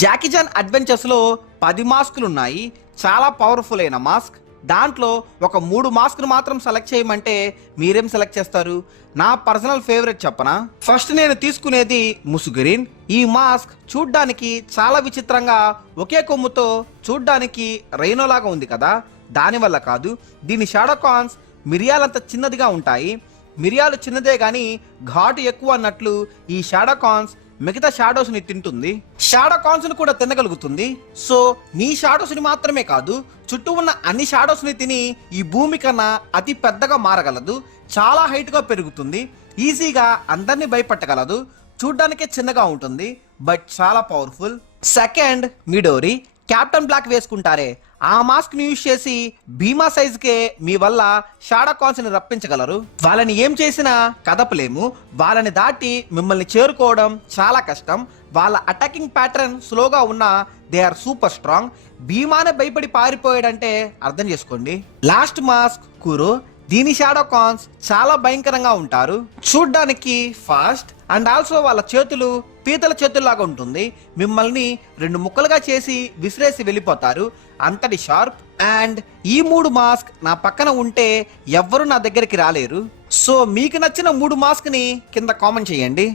Jackie Chan అడ్వెంచర్స్లో 10 మాస్కులు ఉన్నాయి. చాలా పవర్ఫుల్ అయిన మాస్క్. దాంట్లో ఒక 3 మాస్క్ను మాత్రం సెలెక్ట్ చేయమంటే మీరేం సెలెక్ట్ చేస్తారు? నా పర్సనల్ ఫేవరెట్ చెప్పనా? ఫస్ట్ నేను తీసుకునేది ముసుగురిన్. ఈ మాస్క్ చూడ్డానికి చాలా విచిత్రంగా ఒకే కొమ్ముతో చూడ్డానికి రైనోలాగా ఉంది కదా, దానివల్ల కాదు. దీని షాడో కాన్స్ మిరియాలంత చిన్నదిగా ఉంటాయి. మిరియాలు చిన్నదే గాని ఘాటు ఎక్కువ అన్నట్లు ఈ షాడో కాన్స్ మిగతా షాడోస్ ని తింటుంది. షాడో కాన్స్ ని కూడా తినగలుగుతుంది. సో నీ షాడోస్ ని మాత్రమే కాదు, చుట్టూ ఉన్న అన్ని షాడోస్ ని తిని ఈ భూమి కన్నా అతి పెద్దగా మారగలదు. చాలా హైట్ గా పెరుగుతుంది. ఈజీగా అందరినీ భయపెట్టగలదు. చూడ్డానికే చిన్నగా ఉంటుంది, బట్ చాలా పవర్ఫుల్. సెకండ్, మిడోరి. కెప్టెన్ బ్లాక్ వేసుకుంటారే, ఆ మాస్క్ ని యూజ్ చేసి భీమా సైజ్ కే మీ వల్ల షాడో కాన్స్ ని రప్పించగలరు. వాళ్ళని ఏం చేసినా కదపలేము. వాళ్ళని దాటి మిమ్మల్ని చేరుకోవడం చాలా కష్టం. వాళ్ళ అటాకింగ్ ప్యాటర్న్ స్లోగా ఉన్నా దే ఆర్ సూపర్ స్ట్రాంగ్. భీమానే భయపడి పారిపోయాడంటే అర్థం చేసుకోండి. Last mask Kuro. దీని షాడో కాన్స్ చాలా భయంకరంగా ఉంటారు. చూడ్డానికి ఫాస్ట్ అండ్ ఆల్సో వాళ్ళ చేతులు పీతల చేతుల్లాగా ఉంటుంది. మిమ్మల్ని 2 ముక్కలుగా చేసి విసిరేసి వెళ్ళిపోతారు. అంతటి షార్ప్. అండ్ ఈ 3 మాస్క్ నా పక్కన ఉంటే ఎవ్వరు నా దగ్గరికి రాలేరు. సో మీకు నచ్చిన 3 మాస్క్ ని కింద కామెంట్ చేయండి.